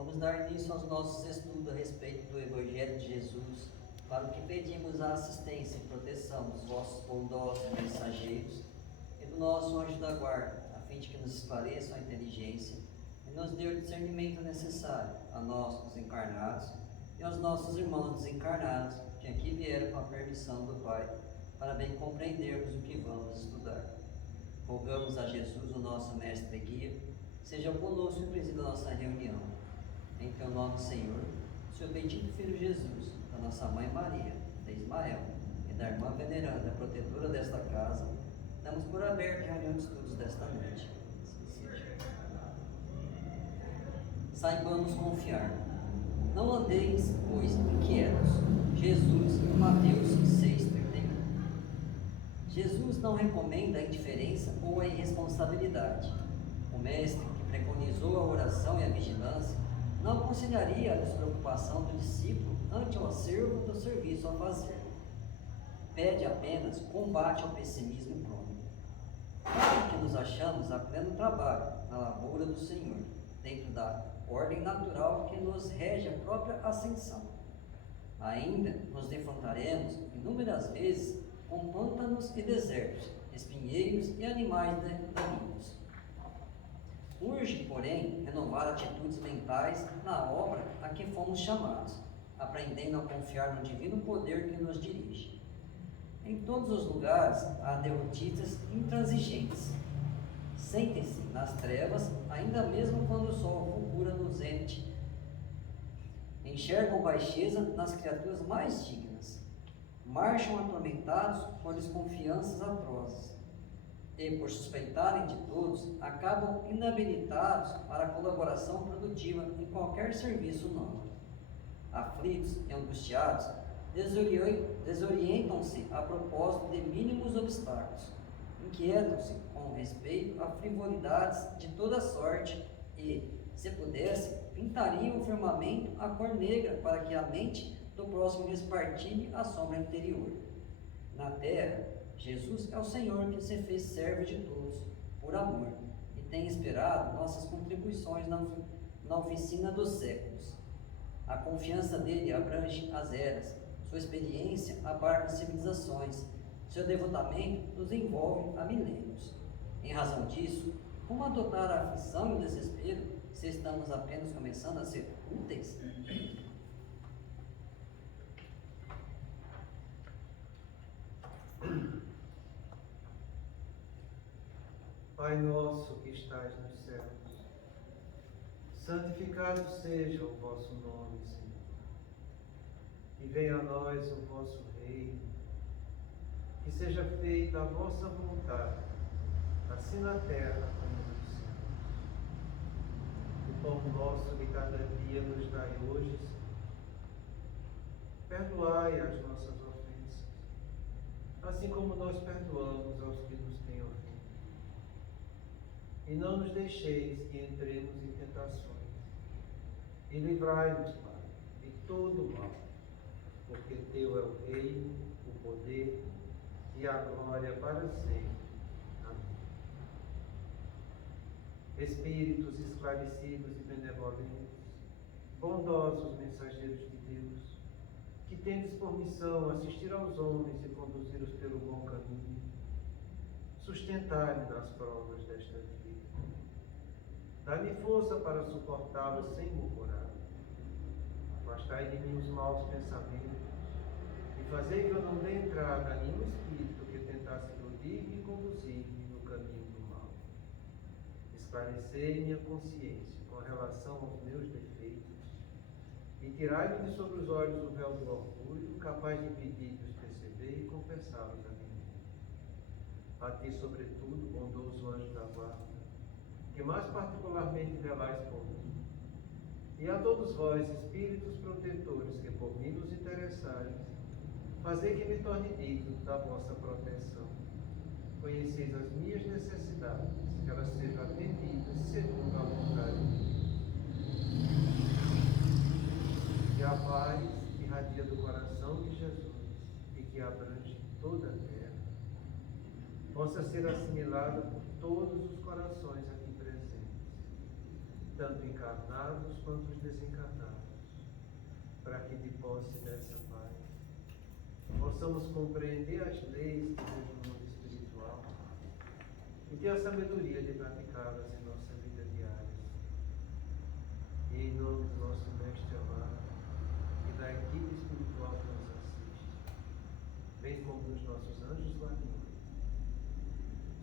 Vamos dar início aos nossos estudos a respeito do Evangelho de Jesus, para o que pedimos a assistência e proteção dos vossos bondosos mensageiros e do nosso anjo da guarda, a fim de que nos esclareçam a inteligência e nos dê o discernimento necessário a nós, os encarnados, e aos nossos irmãos desencarnados, que aqui vieram com a permissão do Pai, para bem compreendermos o que vamos estudar. Rogamos a Jesus, o nosso mestre e guia, seja conosco e presida a nossa reunião. Em teu nome, Senhor, do seu bendito Filho Jesus, da nossa Mãe Maria, de Ismael e da irmã veneranda, protetora desta casa, damos por aberta a reunião de estudos desta noite. Assim seja. Saibamos confiar. Não andeis, pois, inquietos. Jesus, em Mateus 6,31. Jesus não recomenda a indiferença ou a irresponsabilidade. O mestre, que preconizou a oração e a vigilância, não aconselharia a despreocupação do discípulo ante o acervo do serviço a fazer. Pede apenas combate ao pessimismo crônico. Claro que nos achamos a pleno trabalho na lavoura do Senhor, dentro da ordem natural que nos rege a própria ascensão. Ainda nos defrontaremos inúmeras vezes com pântanos e desertos, espinheiros e animais daninhos. Urge, porém, renovar atitudes mentais na obra a que fomos chamados, aprendendo a confiar no divino poder que nos dirige. Em todos os lugares há derrotistas intransigentes. Sentem-se nas trevas, ainda mesmo quando o sol fulgura no zênite. Enxergam baixeza nas criaturas mais dignas. Marcham atormentados por desconfianças atrozes. E, por suspeitarem de todos, acabam inabilitados para a colaboração produtiva em qualquer serviço nobre. Aflitos e angustiados, desorientam-se a propósito de mínimos obstáculos, inquietam-se com respeito a frivolidades de toda sorte e, se pudesse, pintariam o firmamento a cor negra para que a mente do próximo lhes partilhe a sombra interior. Na terra, Jesus é o Senhor que se fez servo de todos, por amor, e tem esperado nossas contribuições na oficina dos séculos. A confiança dele abrange as eras, sua experiência abarca civilizações, seu devotamento nos envolve há milênios. Em razão disso, como adotar a aflição e o desespero se estamos apenas começando a ser úteis? Pai nosso que estais nos céus, santificado seja o vosso nome, Senhor. Que venha a nós o vosso reino, que seja feita a vossa vontade, assim na terra como nos céus. O pão nosso de cada dia nos dai hoje, Senhor. Perdoai as nossas ofensas, assim como nós perdoamos aos que nos têm ofendido. E não nos deixeis que entremos em tentações, e livrai-nos, Pai, de todo o mal, porque Teu é o reino, o poder e a glória para sempre. Amém. Espíritos esclarecidos e benevolentes, bondosos mensageiros de Deus, que tendes por missão assistir aos homens e conduzi-los pelo bom caminho, sustentai-me nas provas desta vida. Dá-me força para suportá-las sem murmurar. Afastai de mim os maus pensamentos e fazei que eu não dê entrada a nenhum espírito que tentasse iludir-me e conduzir-me no caminho do mal. Esclarecei minha consciência com relação aos meus defeitos e tirai-me de sobre os olhos o véu do orgulho, capaz de impedir-me os perceber e confessá-los a mim. A ti, sobretudo, bondoso anjo da guarda, que mais particularmente velais por mim, e a todos vós, espíritos protetores, que por mim vos interessais, fazei que me torne digno da vossa proteção. Conheceis as minhas necessidades, que elas sejam atendidas segundo a vontade de Deus. Que a paz que irradia do coração de Jesus e que abrange toda a terra, possa ser assimilada por todos os corações aqui presentes, tanto encarnados quanto os desencarnados, para que de posse dessa paz possamos compreender as leis que vêm do mundo espiritual e ter a sabedoria de praticá-las em nossa vida diária. E em nome do nosso Mestre amado e da equipe espiritual que nos assiste, bem como dos nossos anjos guardiões,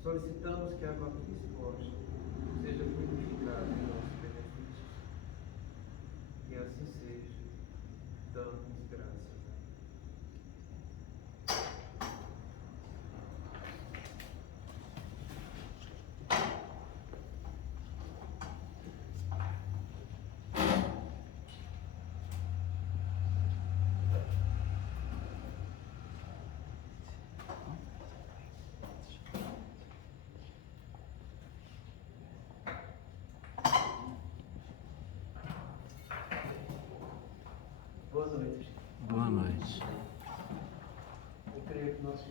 solicitamos que a água aqui exposta seja purificada em nosso benefício. E assim seja, damos graças a Deus. Boa noite. Boa noite. Eu creio que nós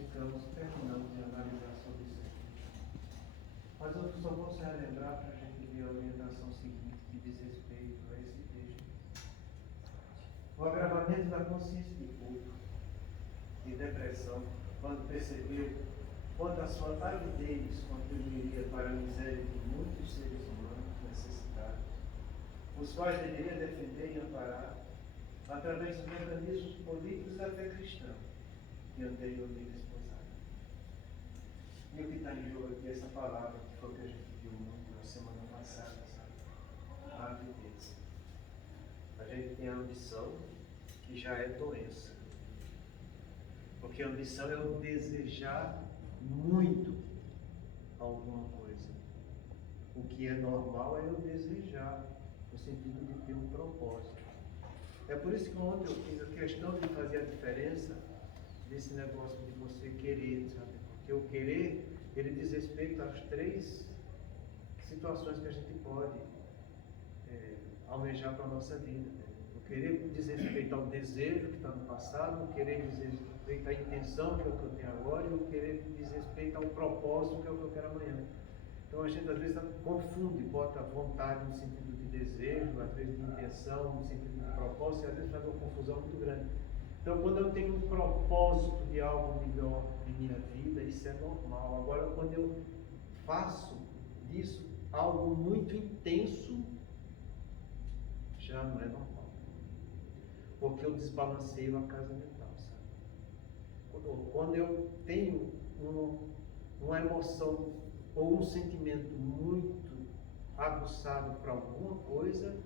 terminamos de analisar sobre isso aqui. Mas eu só posso relembrar para a gente ver a orientação seguinte que diz respeito a esse texto. O agravamento da consciência de culpa e depressão, quando percebeu quanto a sua avidez contribuiria para a miséria de muitos seres humanos necessitados, os quais deveria defender e amparar através dos mecanismos políticos da fé cristã e anteriormente esposada. E o que está em jogo aqui é essa palavra que foi o que a gente viu muito na semana passada, sabe? A avidez. A gente tem a ambição, que já é doença. Porque a ambição é o desejar muito alguma coisa. O que é normal é eu desejar, no sentido de ter um propósito. É por isso que ontem eu fiz a questão de fazer a diferença desse negócio de você querer, sabe? Porque o querer, ele diz respeito às três situações que a gente pode almejar para a nossa vida. Né? O querer diz respeito ao desejo que está no passado, o querer diz respeito à intenção, que é o que eu tenho agora, e o querer diz respeito ao propósito, que é o que eu quero amanhã. Então a gente às vezes confunde, bota vontade no sentido de desejo, às vezes de intenção, no sentido de propósito, e às vezes faz uma confusão muito grande. Então quando eu tenho um propósito de algo melhor em minha vida, isso é normal. Agora quando eu faço disso algo muito intenso, já não é normal. Porque eu desbalanceio a casa mental, sabe? Quando eu tenho uma emoção ou um sentimento muito aguçado para alguma coisa,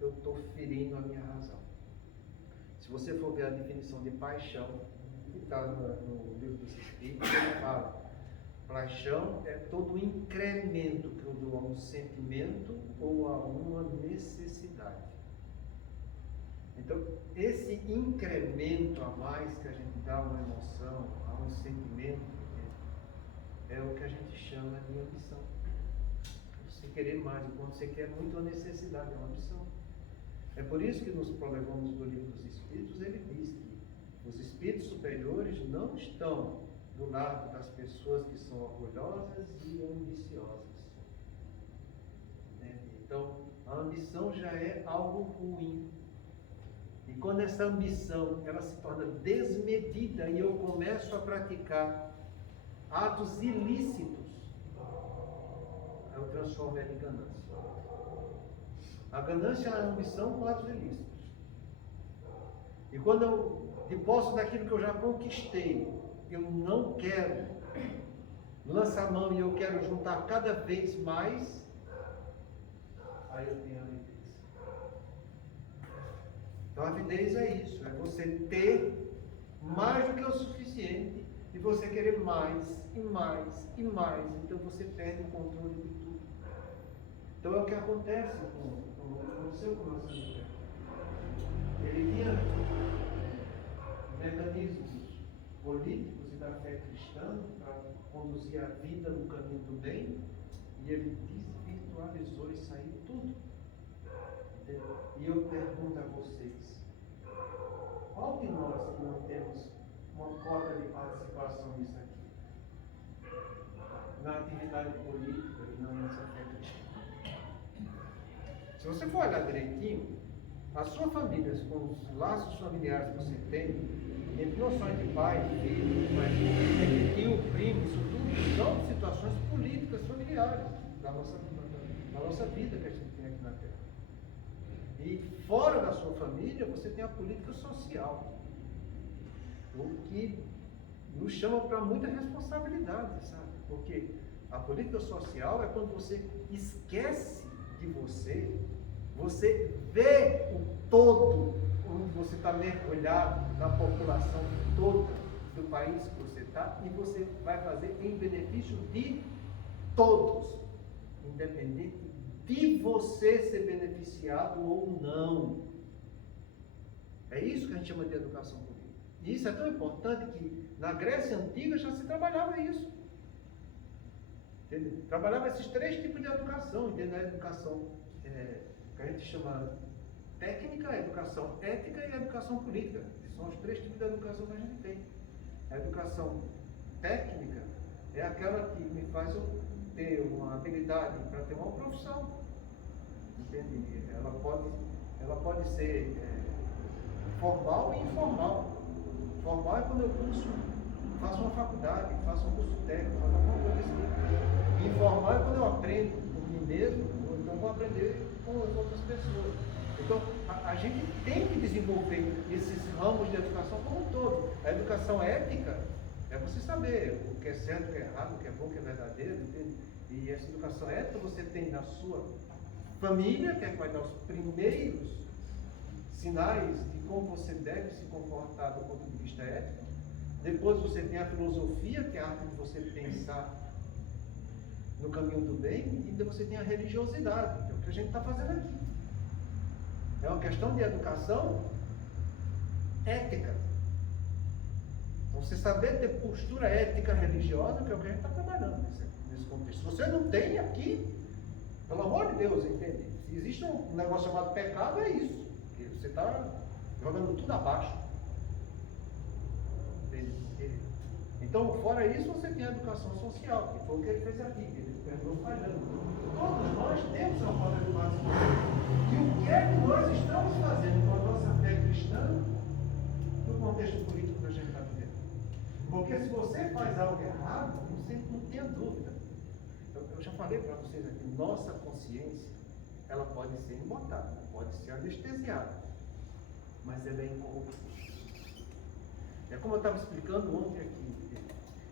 eu estou ferindo a minha razão. Se você for ver a definição de paixão, que está no livro dos Espíritos, ele fala: paixão é todo incremento que eu dou a um sentimento ou a uma necessidade. Então, esse incremento a mais que a gente dá a uma emoção, a um sentimento, é o que a gente chama de ambição. Você querer mais, e quando você quer muito, a necessidade é uma ambição. É por isso que nos prolegômenos do livro dos Espíritos ele diz que os espíritos superiores não estão do lado das pessoas que são orgulhosas e ambiciosas. Então, a ambição já é algo ruim. E quando essa ambição ela se torna desmedida e eu começo a praticar atos ilícitos, eu transformo ela em ganância. A ganância é a ambição com atos ilícitos. E quando eu, de posse daquilo que eu já conquistei, eu não quero lançar a mão e eu quero juntar cada vez mais, aí eu tenho a avidez. Então a avidez é isso, é você ter mais do que o suficiente e você querer mais e mais e mais, então você perde o controle de tudo. Então é o que acontece com o seu coração de fé. Ele tinha mecanismos políticos e da fé cristã para conduzir a vida no caminho do bem, e ele desvirtualizou e saiu tudo. Entendeu? E eu pergunto a vocês, qual de nós que não temos uma cota de participação nisso aqui? Na atividade política e na nossa fé cristã. Se você for olhar direitinho, a sua família, com os laços familiares que você tem, entre noções de pai, filho, mas entre tio, primo, isso tudo são situações políticas familiares da nossa vida que a gente tem aqui na Terra. E fora da sua família, você tem a política social, o que nos chama para muita responsabilidade, sabe? Porque a política social é quando você esquece de você, você vê o todo, quando você está mergulhado na população toda do país que você está, e você vai fazer em benefício de todos, independente de você ser beneficiado ou não. É isso que a gente chama de educação política. E isso é tão importante que na Grécia Antiga já se trabalhava isso. Entendeu? Trabalhava esses 3 tipos de educação, entendeu? A educação que a gente chama técnica, a educação ética e a educação política. São os 3 tipos de educação que a gente tem. A educação técnica é aquela que me faz eu ter uma habilidade para ter uma profissão. Entende? Ela pode ser formal e informal. Formal é quando eu faço uma faculdade, faço um curso técnico, faço alguma coisa assim. Informal é quando eu aprendo por mim mesmo, ou então vou aprender com as outras pessoas. Então, a gente tem que desenvolver esses ramos de educação como um todo. A educação ética é você saber o que é certo, o que é errado, o que é bom, o que é verdadeiro, entende? E essa educação ética você tem na sua família, que é que vai dar os primeiros sinais de como você deve se comportar do ponto de vista ético. Depois você tem a filosofia, que é a arte de você pensar no caminho do bem, e depois você tem a religiosidade, que é o que a gente está fazendo aqui. É uma questão de educação ética. Então, você saber ter postura ética religiosa, que é o que a gente está trabalhando nesse contexto. Se você não tem aqui, pelo amor de Deus, entende? Se existe um negócio chamado pecado, é isso. Porque você está jogando tudo abaixo. Então, fora isso, você tem a educação social, que foi o que ele fez aqui, que ele perdoou falhando. Todos nós temos uma forma de educação. E o que é que nós estamos fazendo com a nossa fé cristã no contexto político que a gente está vivendo? Porque se você faz algo errado, você não tenha dúvida. Eu já falei para vocês aqui, nossa consciência, ela pode ser imutável, pode ser anestesiada, mas ela é incorruptível. É como eu estava explicando ontem aqui.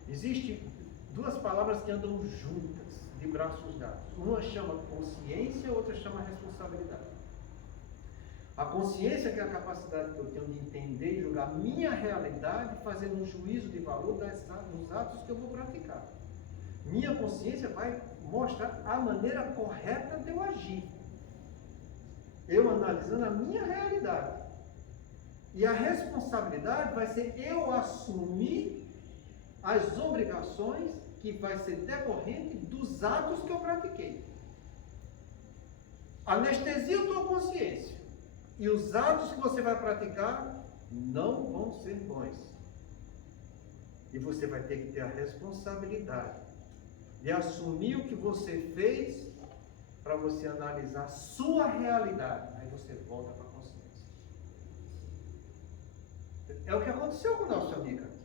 Existem 2 palavras que andam juntas, de braços dados. Uma chama consciência, outra chama responsabilidade. A consciência, que é a capacidade que eu tenho de entender e julgar minha realidade, fazendo um juízo de valor dos atos que eu vou praticar. Minha consciência vai mostrar a maneira correta de eu agir. Eu analisando a minha realidade. E a responsabilidade vai ser eu assumir as obrigações que vai ser decorrente dos atos que eu pratiquei. Anestesia a tua consciência. E os atos que você vai praticar não vão ser bons. E você vai ter que ter a responsabilidade de assumir o que você fez para você analisar a sua realidade. Aí você volta para a consciência. É o que aconteceu com o nosso amigo aqui.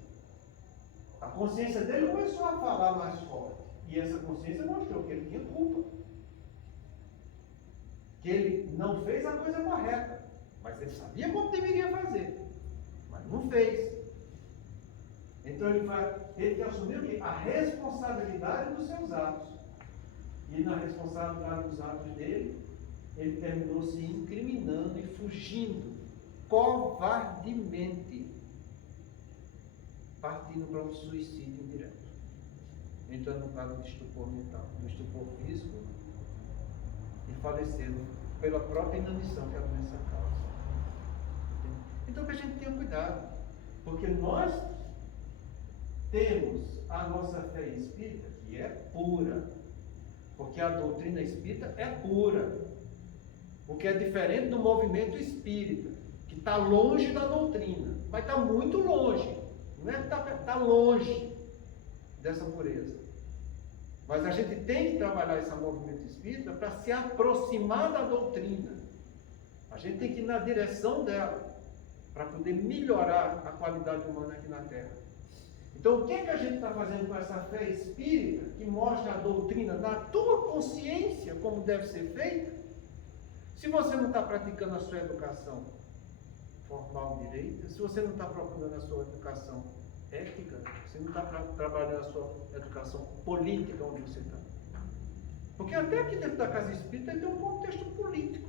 A consciência dele começou a falar mais forte. E essa consciência mostrou que ele tinha culpa. Que ele não fez a coisa correta. Mas ele sabia como deveria fazer. Mas não fez. Então ele tem que assumir o quê? A responsabilidade dos seus atos. E na responsabilidade dos atos dele, ele terminou se incriminando e fugindo covardemente, partindo para um suicídio indireto, entrando no quadro de estupor mental, no estupor físico, e falecendo pela própria inanição que a doença causa. Então que a gente tenha cuidado, porque nós temos a nossa fé espírita, que é pura, porque a doutrina espírita é pura, o que é diferente do movimento espírita, que está longe da doutrina, mas está muito longe. Não é que está longe dessa pureza. Mas a gente tem que trabalhar esse movimento espírita para se aproximar da doutrina. A gente tem que ir na direção dela, para poder melhorar a qualidade humana aqui na Terra. Então, o que é que a gente está fazendo com essa fé espírita, que mostra a doutrina na tua consciência, como deve ser feita, se você não está praticando a sua educação formal direita, se você não está procurando a sua educação ética, você não está trabalhando a sua educação política onde você está. Porque até aqui dentro da casa espírita tem um contexto político.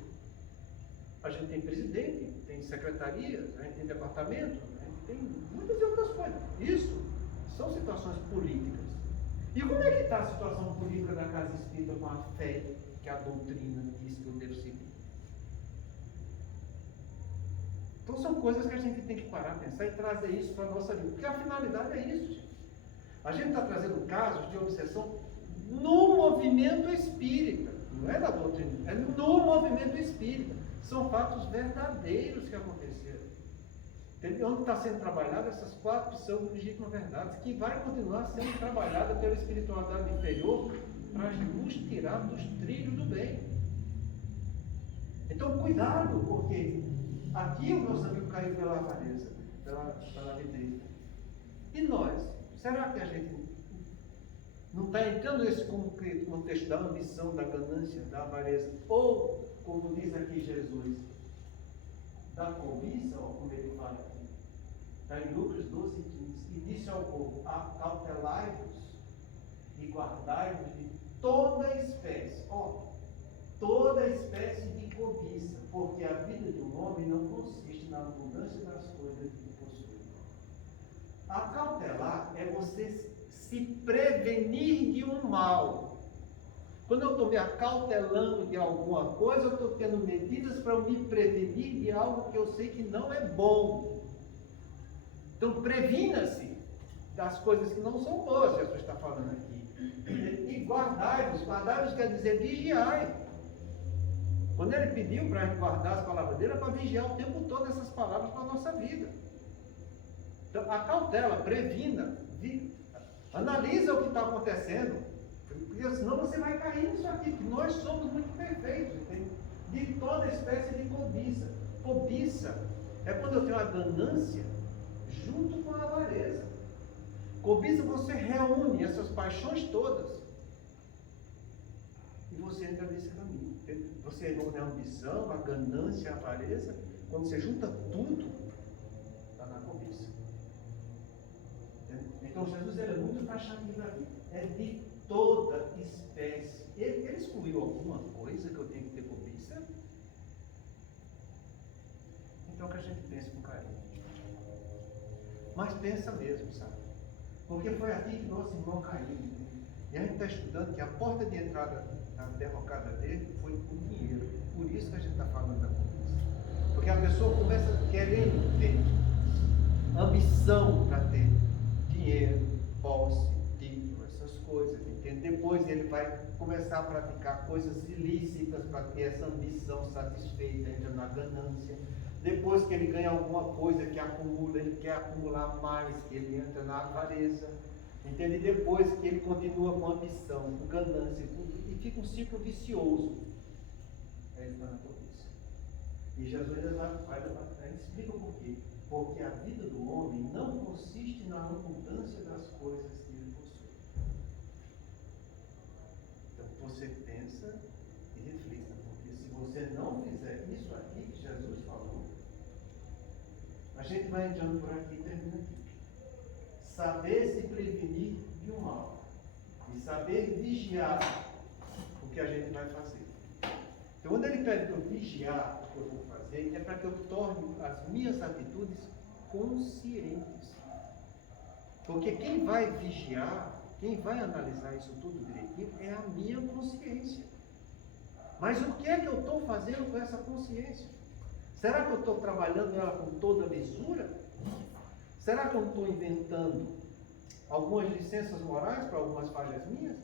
A gente tem presidente, tem secretarias, a gente tem departamento, a gente tem muitas outras coisas. Isso são situações políticas. E como é que está a situação política da casa espírita com a fé que a doutrina diz que eu devo seguir? Então são coisas que a gente tem que parar, pensar e trazer isso para a nossa vida. Porque a finalidade é isso, gente. A gente está trazendo casos de obsessão no movimento espírita. Não é da doutrina, é no movimento espírita. São fatos verdadeiros que aconteceram. Entendeu? Onde está sendo trabalhada essas 4 pseudo-legítimas verdades, que vai continuar sendo trabalhada pela espiritualidade inferior para nos tirar dos trilhos do bem. Então, cuidado, porque aqui o nosso amigo caiu pela avareza, pela vidrina. E nós? Será que a gente não está entrando nesse contexto da ambição, da ganância, da avareza? Ou, como diz aqui Jesus, da cobiça, ó, como ele fala aqui, está em Lucas 12:15, e disse ao povo: acautelai-vos e guardai-vos de toda espécie, toda espécie de cobiça, porque a vida de um homem não consiste na abundância das coisas que possui. Acautelar é você se prevenir de um mal. Quando eu estou me acautelando de alguma coisa, eu estou tendo medidas para me prevenir de algo que eu sei que não é bom. Então, previna-se das coisas que não são boas, Jesus está falando aqui. E guardai-vos quer dizer vigiai. Quando ele pediu para a gente guardar as palavras dele, é para vigiar o tempo todo essas palavras para a nossa vida. Então, a cautela, previna, analisa o que está acontecendo, porque senão você vai cair nisso aqui, que nós somos muito perfeitos, entende? De toda espécie de cobiça. Cobiça é quando eu tenho a ganância junto com a avareza. Cobiça, você reúne essas paixões todas e você entra nesse caminho. Você reúne a ambição, a ganância, a avareza. Quando você junta tudo, está na cobiça. Então Jesus é muito taxativo aqui. É de toda espécie. Ele excluiu alguma coisa que eu tenho que ter cobiça? Então que a gente pense com carinho. Mas pensa mesmo, sabe? Porque foi aqui que nosso irmão caiu. E a gente está estudando que a porta de entrada na derrocada dele foi o dinheiro. Por isso que a gente está falando da cobiça. Porque a pessoa começa querendo ter ambição para ter dinheiro, posse, título, essas coisas, entende? Depois ele vai começar a praticar coisas ilícitas para ter essa ambição satisfeita, entra na ganância. Depois que ele ganha alguma coisa que acumula, ele quer acumular mais, ele entra na avareza, entende? E depois que ele continua com ambição, com ganância, e fica um ciclo vicioso, aí ele está na cobiça. E Jesus explica o porquê. Porque a vida do homem não consiste na abundância das coisas que ele possui. Então você pensa e reflita, porque se você não fizer isso aqui que Jesus falou, a gente vai entrando por aqui e termina aqui. Saber se prevenir de um mal e saber vigiar o que a gente vai fazer. Então, quando ele pede para eu vigiar o que eu vou fazer, é para que eu torne as minhas atitudes conscientes. Porque quem vai vigiar, quem vai analisar isso tudo direitinho, é a minha consciência. Mas o que é que eu estou fazendo com essa consciência? Será que eu estou trabalhando ela com toda a lisura? Será que eu estou inventando algumas licenças morais para algumas falhas minhas?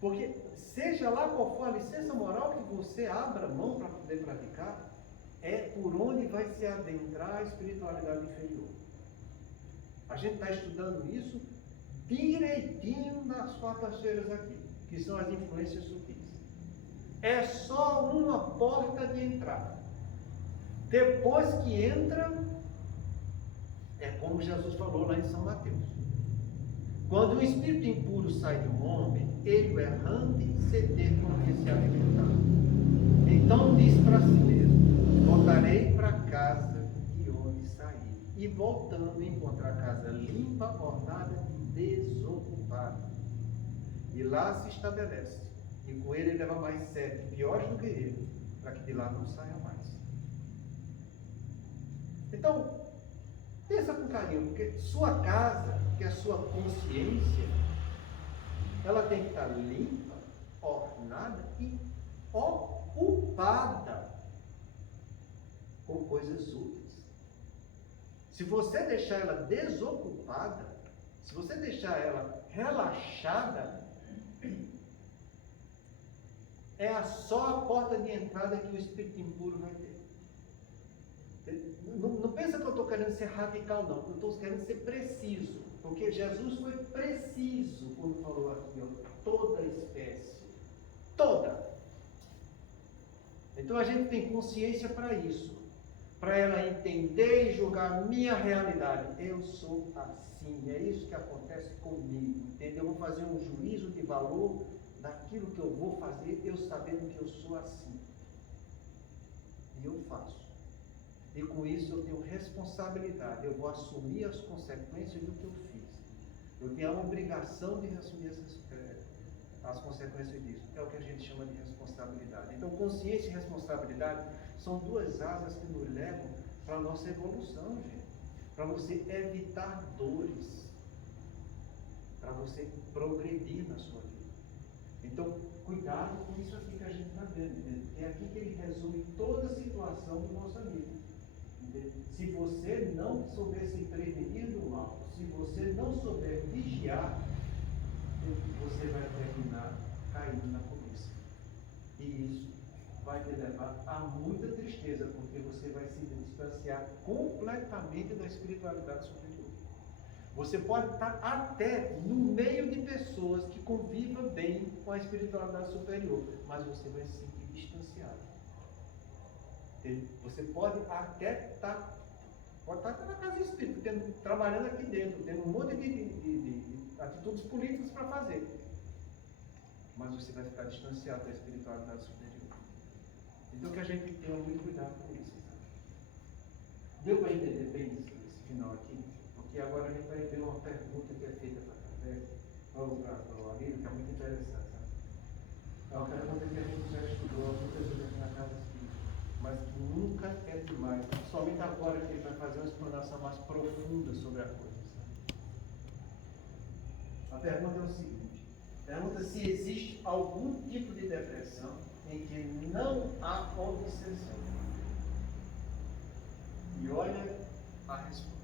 Porque seja lá qual for a licença moral que você abra mão para poder praticar, é por onde vai se adentrar a espiritualidade inferior. A gente está estudando isso direitinho nas quartas-feiras aqui. que são as influências sutis. É só uma porta de entrada. Depois que entra, é como Jesus falou lá em São Mateus. Quando o espírito impuro sai de um homem, ele, o errante, se tem com que se alimentar. Então diz para si mesmo: voltarei para casa de onde saí. E voltando, encontra a casa limpa, ornada e desocupada. E lá se estabelece. E com ele leva mais 7, piores do que ele, para que de lá não saia mais. Então, pensa com carinho, porque sua casa, que é a sua consciência, ela tem que estar limpa, ornada e ocupada com coisas úteis. Se você deixar ela desocupada, se você deixar ela relaxada, é só a porta de entrada que o espírito impuro vai ter. Não pensa que eu estou querendo ser radical, não. Eu estou querendo ser preciso. Porque Jesus foi preciso quando falou aqui, ó, toda espécie. Toda. Então a gente tem consciência para isso. Para ela entender e julgar a minha realidade. Eu sou assim. É isso que acontece comigo. Entendeu? Eu vou fazer um juízo de valor daquilo que eu vou fazer, eu sabendo que eu sou assim. E eu faço. E com isso eu tenho responsabilidade, eu vou assumir as consequências do que eu fiz. Eu tenho a obrigação de assumir as consequências disso. É o que a gente chama de responsabilidade. Então, consciência e responsabilidade são duas asas que nos levam para a nossa evolução, gente. Para você evitar dores. Para você progredir na sua vida. Então, cuidado com isso aqui que a gente está vendo. É aqui que ele resume toda a situação do nosso amigo. Se você não souber se prevenir do mal, se você não souber vigiar, você vai terminar caindo na cobiça. E isso vai te levar a muita tristeza, porque você vai se distanciar completamente da espiritualidade superior. Você pode estar até no meio de pessoas que convivam bem com a espiritualidade superior, mas você vai se sentir distanciado. Você pode até estar na casa espírita, trabalhando aqui dentro, tendo um monte de atitudes políticas para fazer. Mas você vai ficar distanciado da espiritualidade superior. Então que a gente tenha muito cuidado com isso. Sabe? Deu para entender bem esse final aqui? Porque agora a gente vai ver uma pergunta que é feita para o amigo, que é muito interessante. Sabe? É uma pergunta que a gente já estudou muitas vezes aqui na casa espírita, mas que nunca é demais. Somente agora que ele vai fazer uma explanação mais profunda sobre a coisa. Sabe? A pergunta é o seguinte: pergunta se existe algum tipo de depressão em que não há obsessão. E olha a resposta.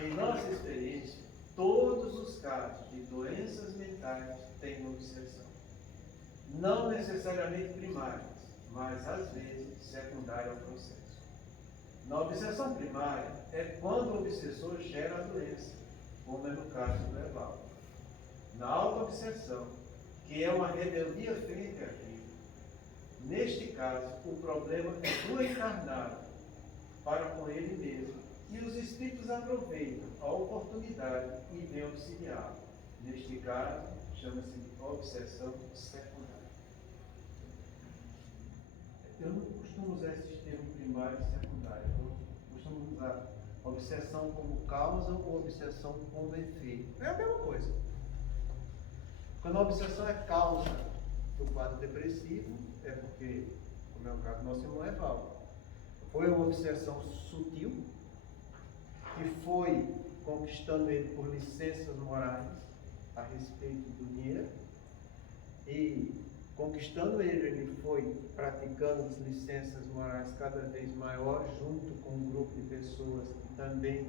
Em nossa experiência, todos os casos de doenças mentais têm obsessão. Não necessariamente primárias, mas às vezes secundária ao processo. Na obsessão primária é quando o obsessor gera a doença, como é no caso do Evaldo. Na auto-obsessão, que é uma rebeldia frente àquilo, neste caso o problema é do encarnado para com ele mesmo, e os espíritos aproveitam a oportunidade e vêm auxiliá-lo. Neste caso, chama-se de obsessão secundária. Eu não costumo usar esses termos primário e secundário. Eu costumo usar obsessão como causa ou obsessão como efeito. É a mesma coisa. Quando a obsessão é causa do quadro depressivo, é porque, como é o caso do nosso irmão Evaldo, foi uma obsessão sutil, que foi conquistando ele por licenças morais a respeito do dinheiro, e conquistando ele foi praticando as licenças morais cada vez maior, junto com um grupo de pessoas que também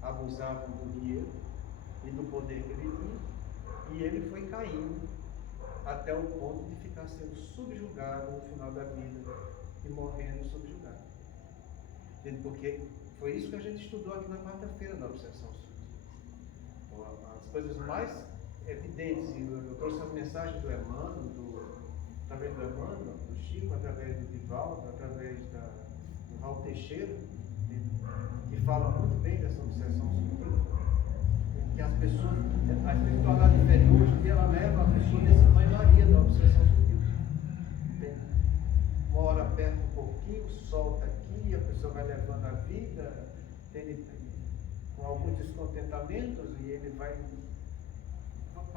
abusavam do dinheiro e do poder que ele tinha, e ele foi caindo até o ponto de ficar sendo subjugado no final da vida e morrendo subjugado. Porque foi isso que a gente estudou aqui na quarta-feira da obsessão sutil. As coisas mais evidentes. Eu trouxe as mensagens do Emmanuel, através do Emmanuel, do Chico, através do Divaldo, através do Raul Teixeira, que fala muito bem dessa obsessão sutil, que as pessoas, a espiritualidade inferior, hoje em dia, ela leva a pessoa nesse banho-maria da obsessão sutil. Entende? Uma hora aperta um pouquinho, solta aqui, a pessoa vai levando a vida, com alguns descontentamentos, e ele vai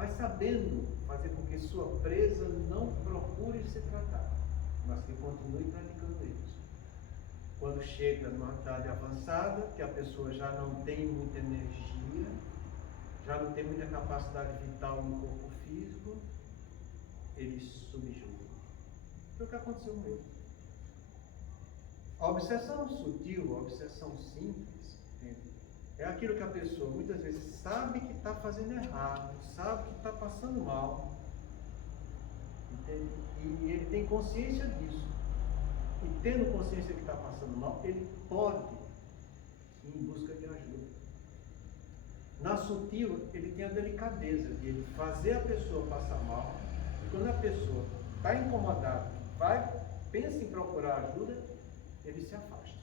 sabendo fazer com que sua presa não procure se tratar, mas que continue praticando isso. Quando chega numa idade avançada, que a pessoa já não tem muita energia, já não tem muita capacidade vital no corpo físico, ele subjuga. Foi o que aconteceu com ele. A obsessão sutil, a obsessão simples, é aquilo que a pessoa muitas vezes sabe que está fazendo errado, sabe que está passando mal, entende? E ele tem consciência disso. E tendo consciência que está passando mal, ele pode ir em busca de ajuda. Na sutil, ele tem a delicadeza de ele fazer a pessoa passar mal, e quando a pessoa está incomodada, pensa em procurar ajuda, ele se afasta.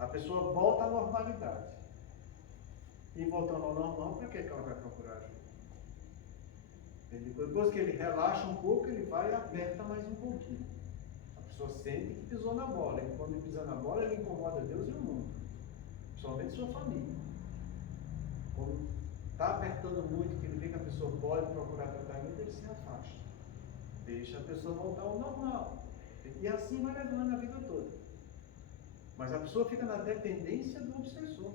A pessoa volta à normalidade. E voltando ao normal, para que ela vai procurar ajuda? Depois que ele relaxa um pouco, ele vai e aperta mais um pouquinho. A pessoa sente que pisou na bola. E quando ele pisa na bola, ele incomoda Deus e o mundo. Principalmente sua família. Quando está apertando muito, que ele vê que a pessoa pode procurar tratamento, ele se afasta. Deixa a pessoa voltar ao normal. E assim vai levando a vida toda. Mas a pessoa fica na dependência do obsessor.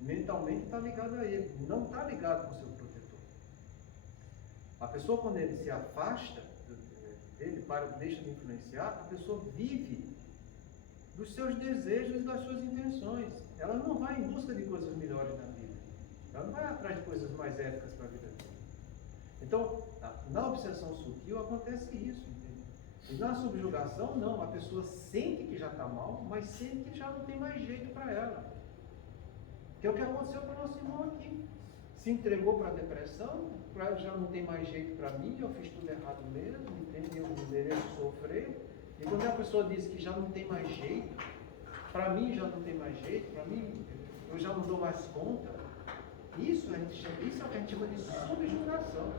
Mentalmente está ligado a ele, não está ligado com o seu protetor. A pessoa, quando ele se afasta dele, deixa de influenciar, a pessoa vive dos seus desejos e das suas intenções. Ela não vai em busca de coisas melhores na vida. Ela não vai atrás de coisas mais éticas para a vida dela. Então, na obsessão sutil acontece isso, entende? E na subjugação, não. A pessoa sente que já está mal, mas sente que já não tem mais jeito para ela. Que é o que aconteceu com o nosso irmão aqui. Se entregou para a depressão, já não tem mais jeito para mim, eu fiz tudo errado mesmo, entende? Eu mereço sofrer. E quando a pessoa diz que já não tem mais jeito, para mim já não tem mais jeito, para mim eu já não dou mais conta, isso é o que a gente chama de subjugação.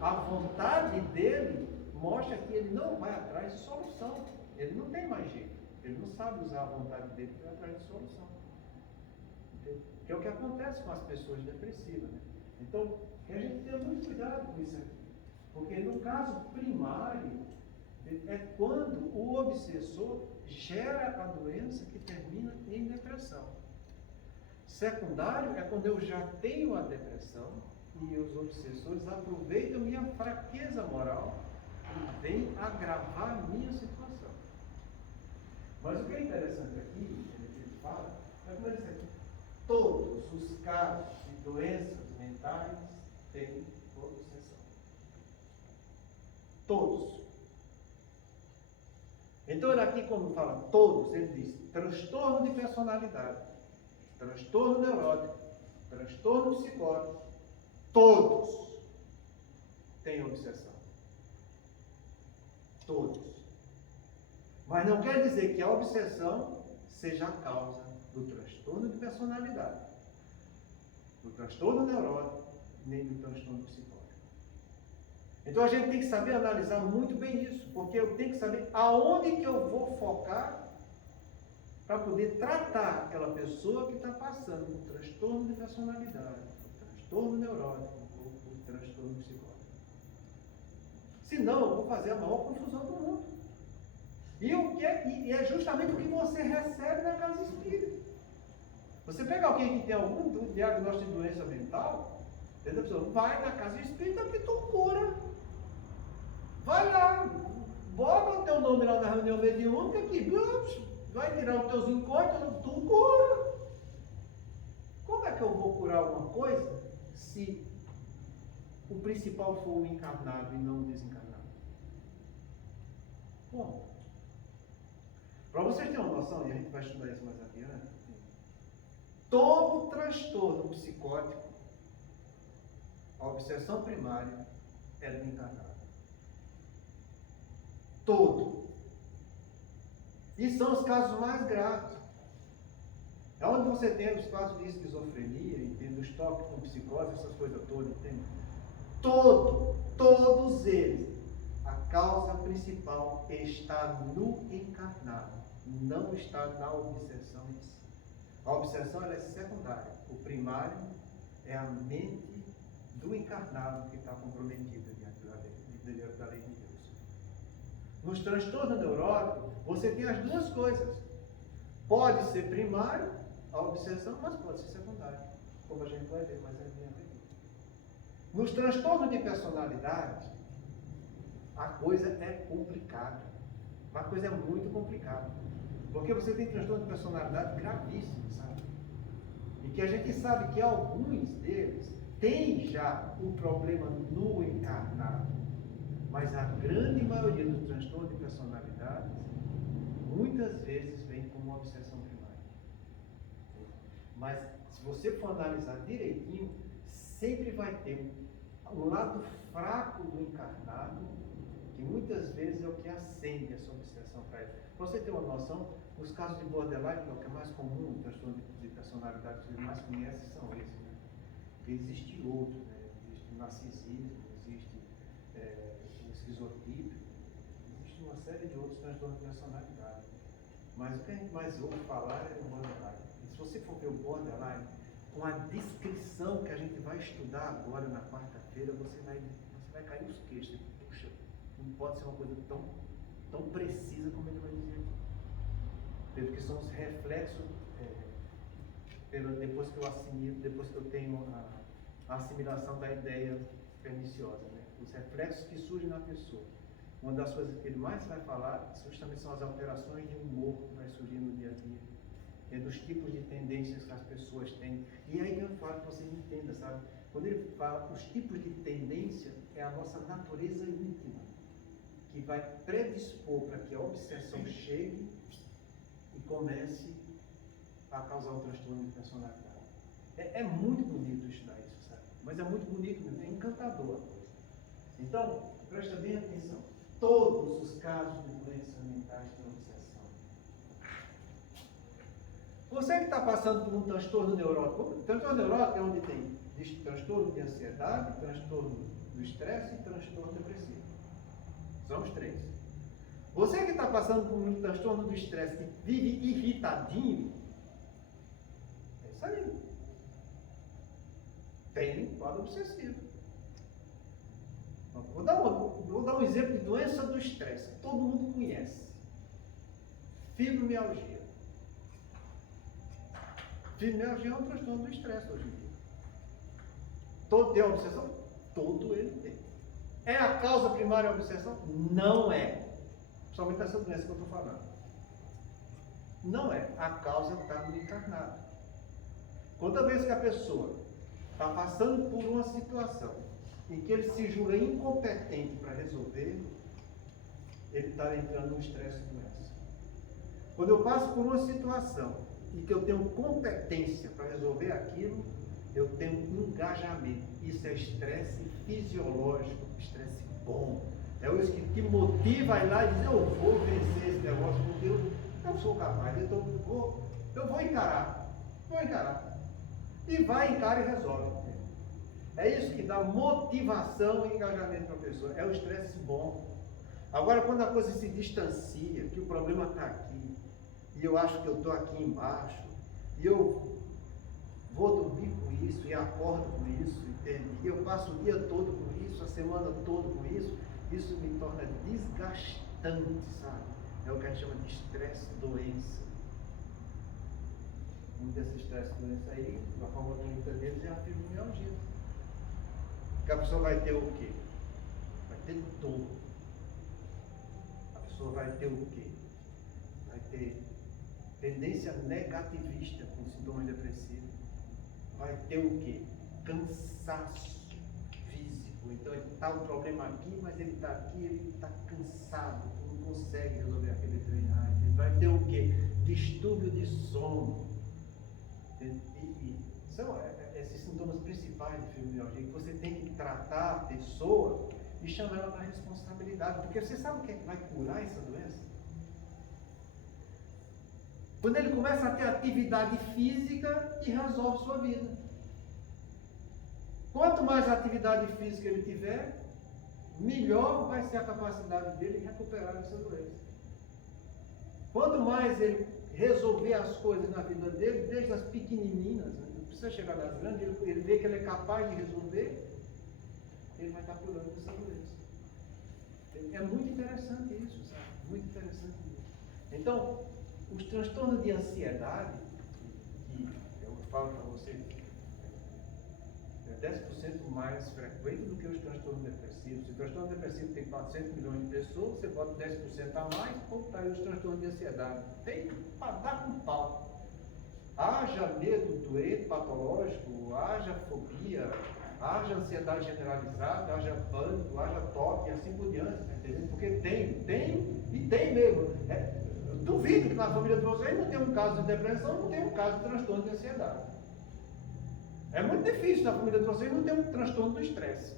A vontade dele mostra que ele não vai atrás de solução. Ele não tem mais jeito. Ele não sabe usar a vontade dele para ir atrás de solução. Que é o que acontece com as pessoas depressivas, né? Então, a gente tem muito cuidado com isso aqui. Porque no caso primário, é quando o obsessor gera a doença que termina em depressão. Secundário é quando eu já tenho a depressão e os obsessores aproveitam minha fraqueza moral e vêm agravar a minha situação. Mas o que é interessante aqui, ele fala, é como ele diz aqui, todos os casos de doenças mentais têm obsessão. Todos. Então ele aqui, quando fala todos, ele diz transtorno de personalidade, transtorno neurótico, transtorno psicótico, todos têm obsessão. Todos. Mas não quer dizer que a obsessão seja a causa do transtorno de personalidade, do transtorno neurótico, nem do transtorno psicótico. Então a gente tem que saber analisar muito bem isso, porque eu tenho que saber aonde que eu vou focar para poder tratar aquela pessoa que está passando por transtorno de personalidade, por transtorno neurótico, por transtorno psicótico. Senão eu vou fazer a maior confusão do mundo. E é justamente o que você recebe na casa espírita. Você pega alguém que tem algum diagnóstico de doença mental, a pessoa vai na casa espírita que tu cura. Vai lá, bota o teu nome lá na reunião mediúnica que vai tirar os teus encontros, tu cura. Como é que eu vou curar alguma coisa se o principal for o encarnado e não o desencarnado? Bom, para vocês terem uma noção, e a gente vai estudar isso mais adiante, todo transtorno psicótico, a obsessão primária é do encarnado. Todo. E são os casos mais graves. É onde você tem os casos de esquizofrenia, entende? Os toques com psicose, essas coisas todas, entende? Todos eles, a causa principal está no encarnado, não está na obsessão em si. A obsessão ela é secundária. O primário é a mente do encarnado que está comprometida diante da lei de Deus. Nos transtornos neuróticos, você tem as duas coisas. Pode ser primário, a obsessão, mas pode ser secundário, como a gente vai ver mais adiante. Nos transtornos de personalidade, a coisa é complicada. Uma coisa é muito complicada. Porque você tem transtorno de personalidade gravíssimo, sabe? E que a gente sabe que alguns deles têm já o problema no encarnado. Mas a grande maioria dos transtornos de personalidade, muitas vezes vem como uma obsessão primária. Mas se você for analisar direitinho, sempre vai ter um lado fraco do encarnado, que muitas vezes é o que acende essa obsessão para ele. Para você ter uma noção, os casos de borderline, que é o que é mais comum, o transtorno de personalidade que vocês mais conhecem são esses, né? Existem outros, né? Existe o narcisismo, existe o esquizotípico, existe uma série de outros transtornos de personalidade. Mas o que a gente mais ouve falar é o borderline. E se você for ver o borderline, com a descrição que a gente vai estudar agora na quarta-feira, você vai cair os queixos. Puxa, não pode ser uma coisa tão precisa como ele vai dizer aqui. Porque são os reflexos, depois que eu assimilo, depois que eu tenho a assimilação da ideia perniciosa, né? Os reflexos que surgem na pessoa. Uma das coisas que ele mais vai falar justamente são as alterações de humor que vai surgir no dia a dia. Dos tipos de tendências que as pessoas têm. E aí eu falo que vocês entendam, sabe? Quando ele fala os tipos de tendência, é a nossa natureza íntima, que vai predispor para que a obsessão chegue e comece a causar um transtorno de personalidade. É muito bonito estudar isso, sabe? Mas é muito bonito mesmo, é encantador. Então, presta bem atenção. Todos os casos de doenças mentais têm obsessão. Você que está passando por um transtorno neurótico, transtorno neurótico é onde tem transtorno de ansiedade, transtorno do estresse e transtorno depressivo. São os três. Você que está passando por um transtorno do estresse, que vive irritadinho, é isso aí. Tem quadro obsessivo. Vou dar um exemplo de doença do estresse, que todo mundo conhece. Fibromialgia. Fibromialgia é um transtorno do estresse hoje em dia. Todo tem obsessão? Todo ele tem. É a causa primária da obsessão? Não é. Principalmente essa doença que eu estou falando. Não é. A causa está no encarnado. Toda vez que a pessoa está passando por uma situação em que ele se julga incompetente para resolver, ele está entrando no estresse e doença. Quando eu passo por uma situação e que eu tenho competência para resolver aquilo, eu tenho engajamento. Isso é estresse fisiológico, estresse bom. É isso que te motiva a ir lá e dizer, eu vou vencer esse negócio, porque eu sou capaz, então eu vou encarar. Vou encarar. E vai, encara e resolve. É isso que dá motivação e engajamento para a pessoa. É o estresse bom. Agora, quando a coisa se distancia, que o problema está aqui, e eu acho que eu estou aqui embaixo, e eu vou dormir com isso, e acordo com isso, entende? E eu passo o dia todo com isso, a semana toda com isso, isso me torna desgastante, sabe? É o que a gente chama de estresse-doença. Um desses estresse-doença aí, uma forma bonita deles é a fibromialgia. Que a pessoa vai ter o quê? Vai ter dor. A pessoa vai ter o quê? Vai ter tendência negativista com sintomas depressivos. Vai ter o quê? Cansaço físico. Então ele está um problema aqui, mas ele está aqui, ele está cansado, não consegue resolver aquele treinar. Ele vai ter o quê? Distúrbio de sono. E São esses sintomas principais de fibromialgia, que você tem que tratar a pessoa e chamar ela para responsabilidade. Porque você sabe o que é que vai curar essa doença? Quando ele começa a ter atividade física e resolve sua vida. Quanto mais atividade física ele tiver, melhor vai ser a capacidade dele de recuperar essa doença. Quanto mais ele resolver as coisas na vida dele, desde as pequenininhas, né? Não precisa chegar nas grandes, ele vê que ele é capaz de resolver, ele vai estar curando essa doença. É muito interessante isso, sabe? Muito interessante isso. Então, os transtornos de ansiedade, que eu falo para você, é 10% mais frequente do que os transtornos depressivos. Se o transtorno depressivo tem 400 milhões de pessoas, você bota 10% a mais, está aí os transtornos de ansiedade. Tem para dar com pau. Haja medo doente, patológico, haja fobia, haja ansiedade generalizada, haja pânico, haja toque e assim por diante, tá entendendo? Porque tem mesmo. Eu duvido que na família de vocês não tem um caso de depressão, não tem um caso de transtorno de ansiedade. É muito difícil na família de vocês não ter um transtorno do estresse.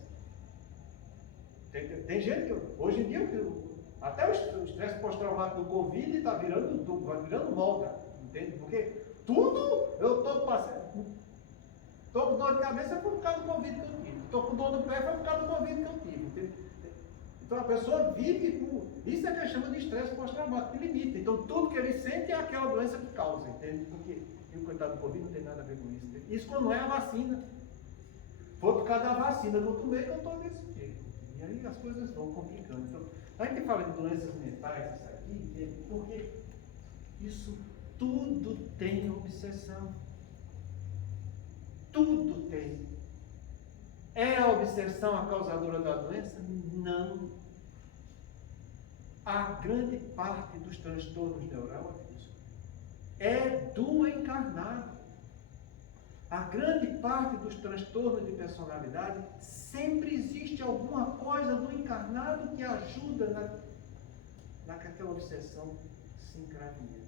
Tem gente que, hoje em dia, até o estresse pós-traumático do Covid está virando moda, entende? Porque tudo eu estou passando. Estou com dor de cabeça foi por causa do Covid que eu tive. Estou com dor no pé foi por causa do Covid que eu tive. Entende? Então a pessoa vive com. Isso é que a gente chama de estresse pós-traumático, que limita. Então tudo que ele sente é aquela doença que causa, entende? Porque o coitado do Covid não tem nada a ver com isso. Entende? Isso quando não é a vacina. Foi por causa da vacina que eu tomei que eu estou desse jeito. E aí as coisas vão complicando. Então, a gente fala de doenças mentais, isso aqui, entende? Porque isso tudo tem obsessão. Tudo tem. É a obsessão a causadora da doença? Não. A grande parte dos transtornos neurálgicos é do encarnado. A grande parte dos transtornos de personalidade sempre existe alguma coisa do encarnado que ajuda naquela obsessão se encaminhar.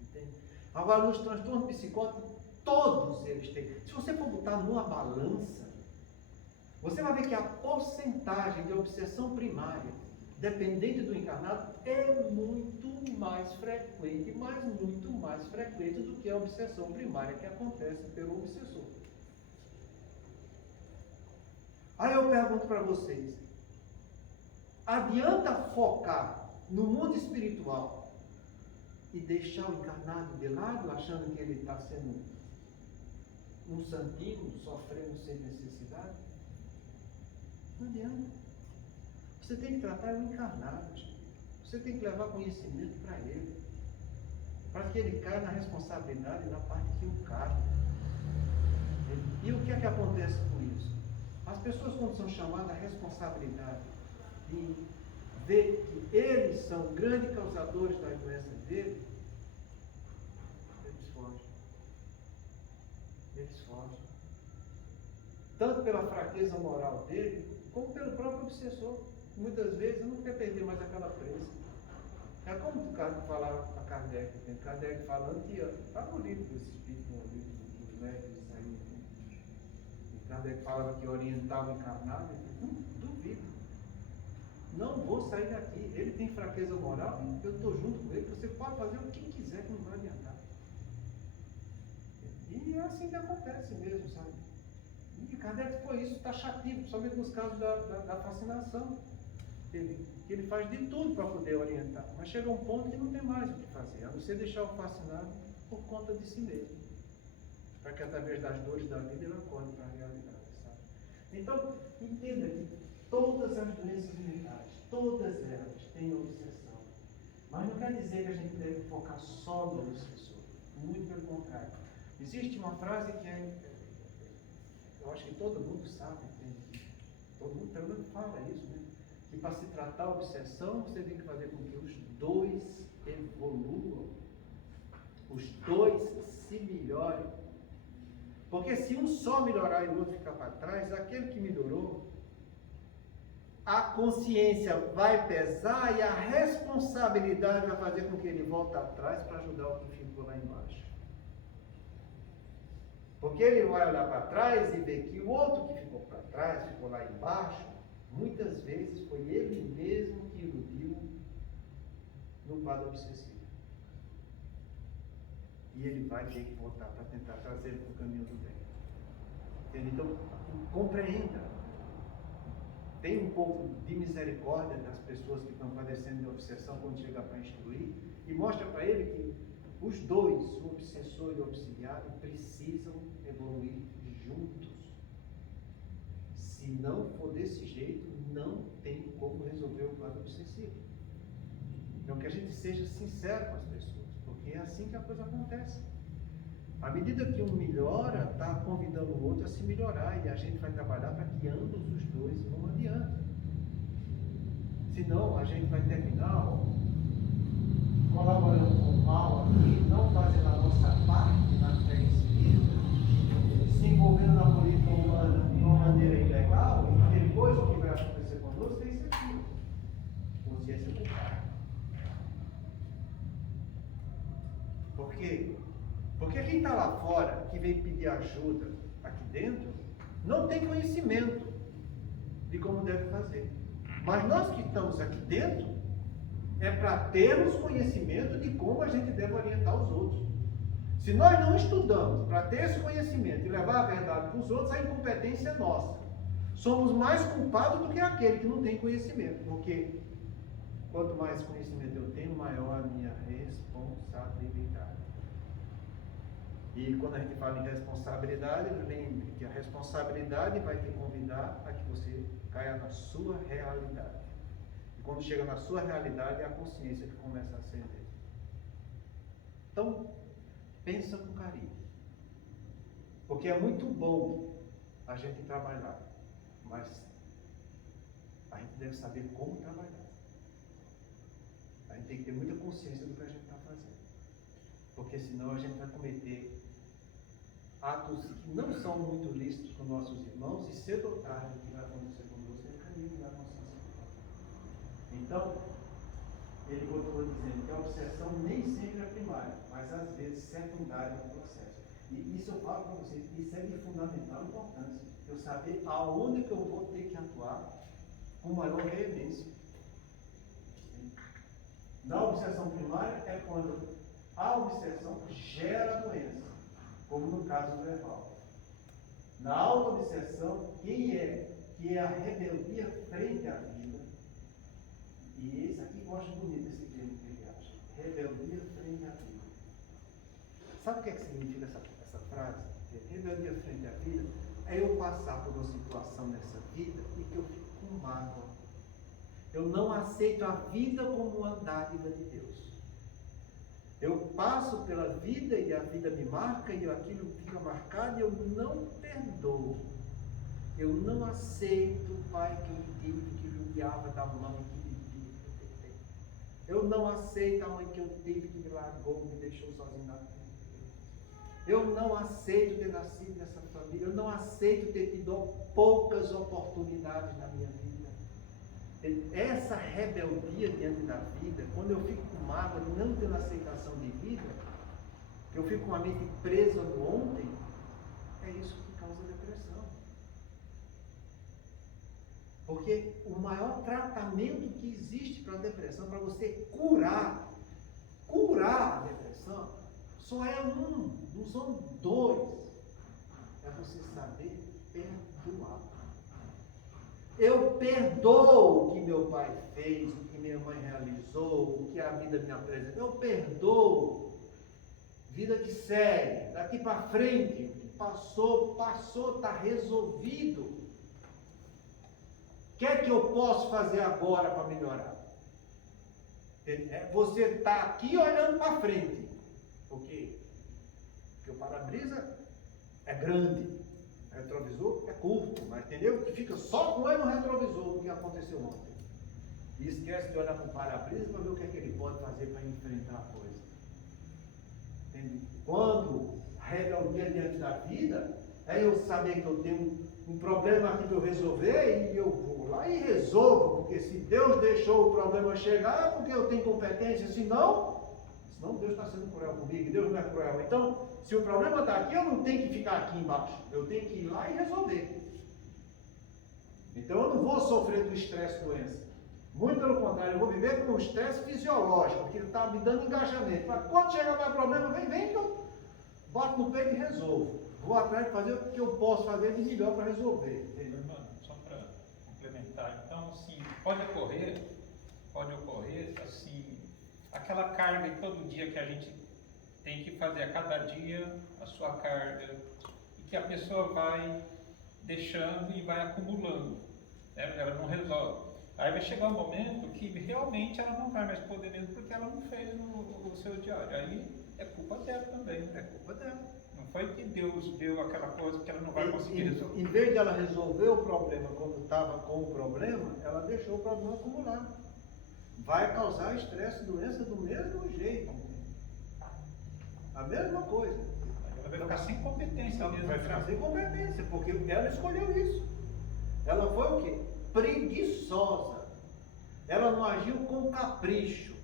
Entende? Agora, nos transtornos psicóticos, todos eles têm. Se você for botar numa balança, você vai ver que a porcentagem de obsessão primária, dependente do encarnado, é muito mais frequente, mas muito mais frequente do que a obsessão primária que acontece pelo obsessor. Aí eu pergunto para vocês, adianta focar no mundo espiritual e deixar o encarnado de lado, achando que ele está sendo um santinho, sofrendo sem necessidade? Não adianta. Você tem que tratar o encarnado. Você tem que levar conhecimento para ele. Para que ele caia na responsabilidade na parte que o cabe. E o que é que acontece com isso? As pessoas, quando são chamadas à responsabilidade de ver que eles são grandes causadores das doenças dele, eles fogem. Eles fogem. Tanto pela fraqueza moral dele, como pelo próprio obsessor. Muitas vezes não quer perder mais aquela presa. É como o cara falava para Kardec. Kardec falando que está no livro do Espírito, no livro dos médicos, isso aí. E Kardec falava que orientava o encarnado. Duvido. Não vou sair daqui. Ele tem fraqueza moral, eu estou junto com ele. Você pode fazer o que quiser que não vai adiantar. E é assim que acontece mesmo, sabe? E Kardec foi isso, taxativo, principalmente nos casos da fascinação. Ele faz de tudo para poder orientar, mas chega um ponto que não tem mais o que fazer, a não ser deixar o fascinado por conta de si mesmo, para que através das dores da vida ele acorde para a realidade, sabe? Então, entenda que todas as doenças mentais, todas elas têm obsessão, mas não quer dizer que a gente deve focar só no obsessor, muito pelo contrário. Existe uma frase que eu acho que todo mundo sabe, todo mundo pelo menos fala isso, né? Que para se tratar a obsessão, você tem que fazer com que os dois evoluam, os dois se melhorem. Porque se um só melhorar e o outro ficar para trás, aquele que melhorou, a consciência vai pesar e a responsabilidade vai fazer com que ele volte atrás para ajudar o que ficou lá embaixo. Porque ele vai olhar para trás e ver que o outro que ficou para trás, ficou lá embaixo, muitas vezes foi ele mesmo que iludiu no quadro obsessivo. E ele vai ter que voltar para tentar trazer ele para o caminho do bem. Entende? Então, compreenda. Tem um pouco de misericórdia das pessoas que estão padecendo de obsessão quando chega para instruir e mostra para ele que os dois, o obsessor e o obsidiado, precisam evoluir juntos. Se não for desse jeito, não tem como resolver o quadro obsessivo. Então, que a gente seja sincero com as pessoas, porque é assim que a coisa acontece. À medida que um melhora, está convidando o outro a se melhorar, e a gente vai trabalhar para que ambos os dois vão adiante. Senão, a gente vai terminar colaborando com o mal aqui, não fazendo a nossa parte na fé espírita, se envolvendo na política humana de uma maneira ilegal, e depois o que vai acontecer conosco é isso aqui: consciência culpada. Por quê? Porque quem está lá fora, que vem pedir ajuda aqui dentro, não tem conhecimento de como deve fazer. Mas nós que estamos aqui dentro, é para termos conhecimento de como a gente deve orientar os outros. Se nós não estudamos para ter esse conhecimento e levar a verdade para os outros, a incompetência é nossa. Somos mais culpados do que aquele que não tem conhecimento, porque quanto mais conhecimento eu tenho, maior a minha responsabilidade. E quando a gente fala em responsabilidade, lembre que a responsabilidade vai te convidar a que você caia na sua realidade. E quando chega na sua realidade, é a consciência que começa a acender. Então, pensa com carinho. Porque é muito bom a gente trabalhar, mas a gente deve saber como trabalhar. A gente tem que ter muita consciência do que a gente está fazendo. Porque senão a gente vai cometer atos que não são muito lícitos com nossos irmãos, e cedo ou tarde o que vai acontecer conosco é o caminho da consciência. Então, ele continua dizendo que a obsessão nem sempre é primária, mas às vezes secundária no processo. E isso eu falo para vocês, isso é de fundamental importância. Eu saber aonde que eu vou ter que atuar com maior veemência. Na obsessão primária é quando a obsessão gera doença, como no caso do Evaldo. Na auto-obsessão, que é a rebeldia frente à vida, e esse aqui gosta bonito desse termo que ele acha, rebeldia frente à vida. Sabe o que significa essa frase? Rebeldia frente à vida é eu passar por uma situação nessa vida e que eu fico com mágoa. Eu não aceito a vida como uma dádiva de Deus. Eu passo pela vida e a vida me marca e aquilo fica marcado e eu não perdoo. Eu não aceito o pai que eu tive, que me odiava, da mãe que me tive. Eu não aceito a mãe que eu tive, que me largou, me deixou sozinho na vida. Eu não aceito ter nascido nessa família. Eu não aceito ter tido poucas oportunidades na minha vida. Essa rebeldia diante da vida, quando eu fico com mágoa de não ter aceitação de vida, eu fico com a mente presa no ontem, é isso que causa depressão. Porque o maior tratamento que existe para a depressão, para você curar a depressão, só é um, não são dois. É você saber perdoar. Eu perdoo o que meu pai fez, o que minha mãe realizou, o que a vida me apresentou. Eu perdoo. Vida que segue, daqui para frente, o que passou, está resolvido. O que é que eu posso fazer agora para melhorar? Você está aqui olhando para frente. Por quê? Porque o para-brisa é grande. O retrovisor é curto, mas entendeu? Que fica só com ele no retrovisor do que aconteceu ontem. E esquece de olhar para o para-brisa para ver o que é que ele pode fazer para enfrentar a coisa. Entende? Quando a rebeldia diante da vida é eu saber que eu tenho um problema aqui para eu resolver e eu vou lá e resolvo, porque se Deus deixou o problema chegar é porque eu tenho competência, senão Senão Deus está sendo cruel comigo, Deus não é cruel. Então, se o problema está aqui, eu não tenho que ficar aqui embaixo. Eu tenho que ir lá e resolver. Então eu não vou sofrer do estresse doença. Muito pelo contrário, eu vou viver com um estresse fisiológico, que está me dando engajamento. Mas quando chegar mais problema, vem que eu boto no peito e resolvo. Vou atrás de fazer o que eu posso fazer de melhor para resolver. Irmão, só para complementar, então assim, pode ocorrer assim, aquela carga de todo dia que a gente tem que fazer a cada dia a sua carga, e que a pessoa vai deixando e vai acumulando, né? Ela não resolve. Aí vai chegar um momento que realmente ela não vai mais poder mesmo, porque ela não fez o seu diário. Aí é culpa dela também, né? É culpa dela. Não foi que Deus deu aquela coisa que ela não vai conseguir resolver. Em vez de ela resolver o problema quando estava com o problema, ela deixou o problema acumular. Vai causar estresse e doença do mesmo jeito. A mesma coisa. Ela vai ficar sem competência mesmo. Vai ficar sem competência, porque ela escolheu isso. Ela foi o quê? Preguiçosa. Ela não agiu com capricho.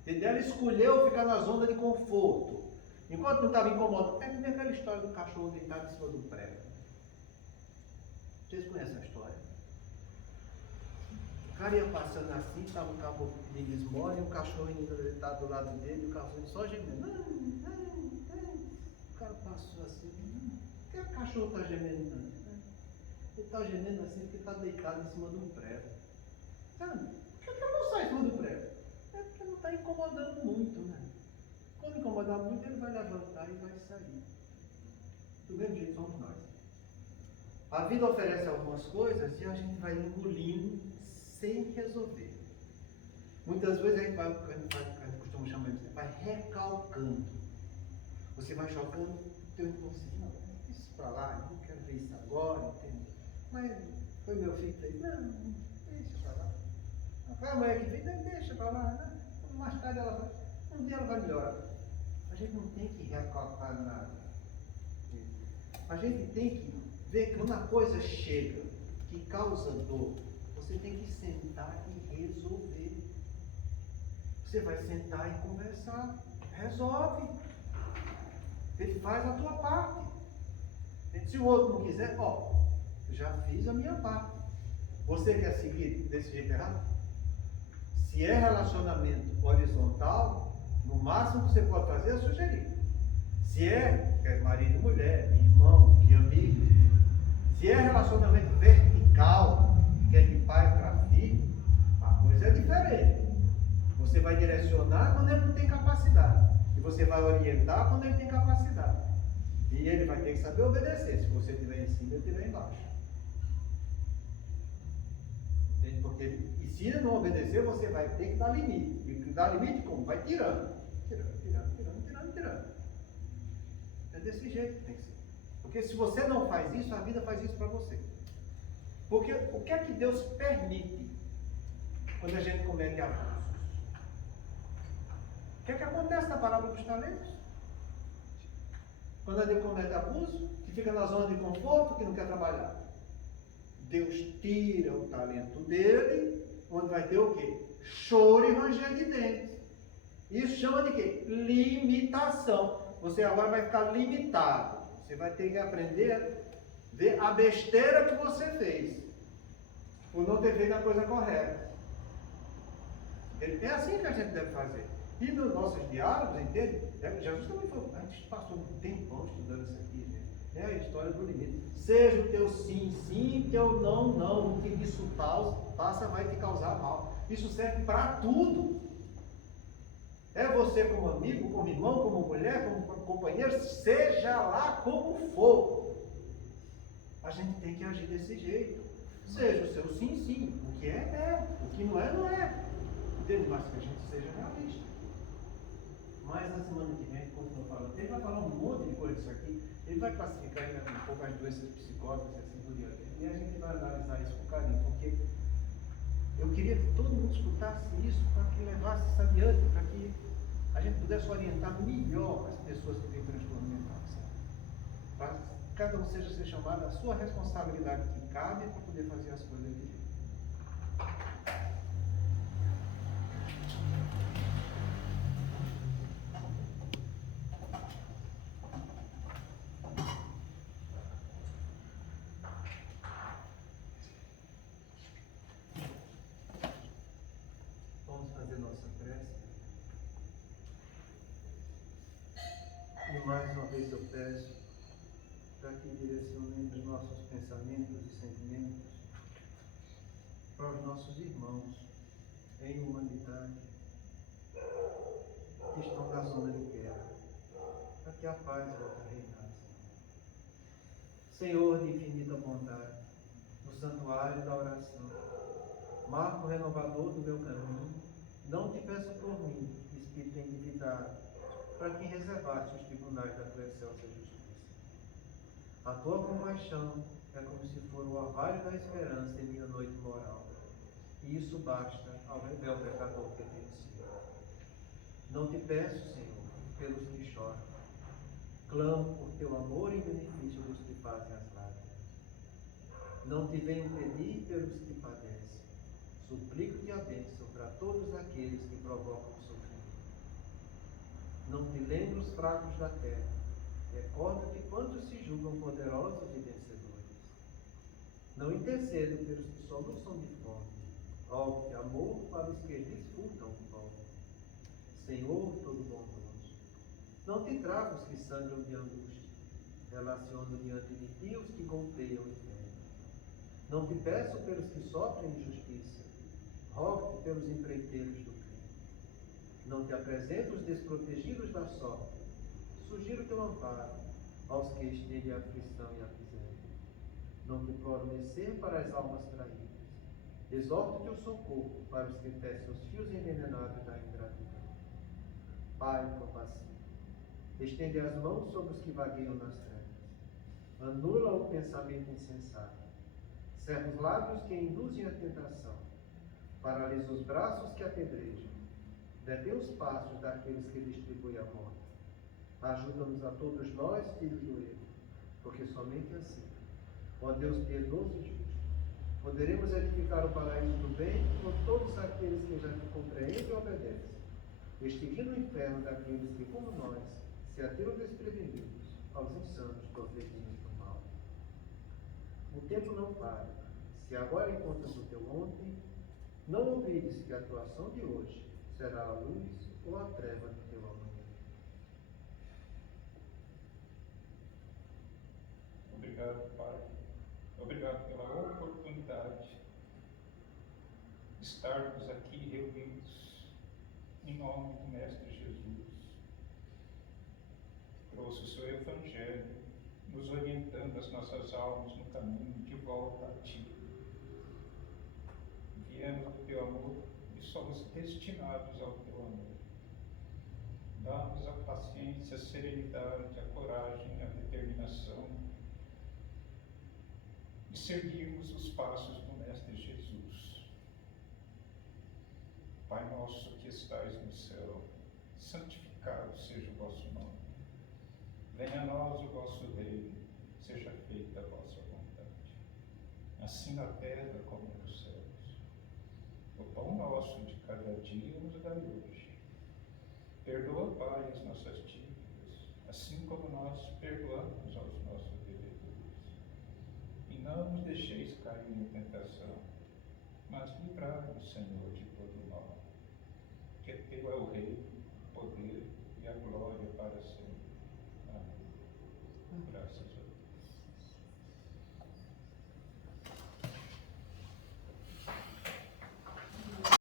Entendeu? Ela escolheu ficar na zona de conforto. Enquanto não estava incomodado, é que aquela história do cachorro deitado em cima do prego. Vocês conhecem a história? O cara ia passando assim, estava um cabo de esmola e o cachorrinho deitado do lado dele, o cachorro só gemendo. O cara passou assim, por que o cachorro está gemendo tanto? Ele está gemendo assim porque está deitado em cima de um prego. Sabe? Por que ele não sai em cima do prego? É porque não está incomodando muito, né? Quando incomodar muito, ele vai levantar e vai sair. Do mesmo jeito somos nós. A vida oferece algumas coisas e a gente vai engolindo sem resolver. Muitas vezes a gente costuma chamar de vai recalcando. Você vai jogando teu inconsciente. Não, isso para lá, eu não quero ver isso agora, entende? Mas foi meu filho que fez. Não, deixa para lá. Foi a mulher que fez, não, deixa para lá. Não. Mais tarde ela vai. Um dia ela vai melhorar. A gente não tem que recalcar nada. A gente tem que ver que quando a coisa chega, que causa dor, você tem que sentar e resolver. Você vai sentar e conversar. Resolve. Ele faz a tua parte. Se o outro não quiser, eu já fiz a minha parte. Você quer seguir desse jeito errado? Se é relacionamento horizontal, no máximo que você pode fazer é sugerir. Se é marido e mulher, irmão e amigo, se é relacionamento vertical, que é de pai para filho, a coisa é diferente. Você vai direcionar quando ele não tem capacidade. E você vai orientar quando ele tem capacidade. E ele vai ter que saber obedecer, se você estiver em cima e estiver embaixo. Entende? Porque, e se ele não obedecer, você vai ter que dar limite. E dar limite como? Vai tirando. Tirando. É desse jeito que tem que ser. Porque se você não faz isso, a vida faz isso para você. Porque o que é que Deus permite quando a gente comete abusos? O que é que acontece na parábola dos talentos? Quando a gente comete abuso, que fica na zona de conforto, que não quer trabalhar. Deus tira o talento dele, onde vai ter o quê? Choro e ranger de dentes. Isso chama de quê? Limitação. Você agora vai ficar limitado. Você vai ter que aprender a ver a besteira que você fez, por não ter feito a coisa correta. É assim que a gente deve fazer. E nos nossos diálogos, entende? Jesus também foi. A gente passou um tempão estudando isso aqui, gente. É a história do limite. Seja o teu sim, sim, teu não, não. O que disso passa vai te causar mal. Isso serve para tudo. É você como amigo, como irmão, como mulher, como companheiro, seja lá como for. A gente tem que agir desse jeito. Seja o seu sim, sim. O que é. O que não é, não é. Entende? Mas que a gente seja realista. Mas na semana que vem, a gente continua falando. Ele vai falar um monte de coisa disso aqui. Ele vai classificar um pouco as doenças psicóticas e assim por diante. E a gente vai analisar isso com carinho, porque eu queria que todo mundo escutasse isso para que levasse isso adiante, para que a gente pudesse orientar melhor as pessoas que têm transtorno mental. Para que cada um seja ser chamado à sua responsabilidade que cabe para poder fazer as coisas direito. fazer nossa prece. E mais uma vez eu peço para que direcionemos nossos pensamentos e sentimentos para os nossos irmãos em humanidade que estão na zona de guerra, para que a paz volte a reinar. Senhor de infinita bondade, no santuário da oração, marco renovador do meu caminho, não te peço por mim, Espírito endividado, para quem reservaste os tribunais da tua excelsa justiça. A tua compaixão é como se for o orvalho da esperança em minha noite moral, e isso basta ao rebelde pecador que tenho sido. Não te peço, Senhor, pelos que choram, clamo por teu amor em benefício dos que fazem as lágrimas. Não te venho pedir pelos que padecem, suplico-te a bênção para todos aqueles que provocam o sofrimento. Não te lembro os fracos da terra, recorda-te quantos se julgam poderosos e vencedores. Não intercedo pelos que soluçam de fome, rogo-te amor para os que desfrutam o pão. Senhor todo bondoso, não te trago os que sangram de angústia, relaciono diante de ti os que golpeiam em fé. Não te peço pelos que sofrem injustiça, rogo-te pelos empreiteiros do crime. Não te apresento os desprotegidos da sorte, sugiro teu amparo aos que estendem a aflição e a miséria. Não te imploro mercê para as almas traídas, exorto teu socorro para os que tecem os fios envenenados da ingratidão. Pai compassivo, estende as mãos sobre os que vagueiam nas trevas, anula o pensamento insensato, cerra os lábios que induzem a tentação, paralisa os braços que apedrejam, detém os passos daqueles que distribuem a morte. Ajuda-nos a todos nós, filhos do erro, porque somente assim, ó Deus piedoso e justo, poderemos edificar o paraíso do bem por todos aqueles que já te compreendem e obedecem, extinguindo o inferno daqueles que, como nós, se atiram desprevenidos aos insanos torvelinhos do mal. O tempo não para. Se agora encontras o teu ontem, não ouvides que a tua ação de hoje será a luz ou a treva do teu amanhã. Obrigado, Pai. Obrigado pela oportunidade de estarmos aqui reunidos em nome do Mestre Jesus. Trouxe o seu Evangelho, nos orientando as nossas almas no caminho de volta a Ti. Viemos do Teu amor e somos destinados ao Teu amor. Dá-nos a paciência, a serenidade, a coragem, a determinação de seguirmos os passos do Mestre Jesus. Pai nosso que estais no céu, santificado seja o vosso nome. Venha a nós o vosso reino, seja feita a vossa vontade, assim na terra como nos céus. O pão nosso de cada dia nos dai hoje. Perdoa, Pai, as nossas dívidas, assim como nós perdoamos aos nossos devedores. E não nos deixeis cair em tentação, mas livrai-nos, Senhor, de todo mal. Que teu é o reino,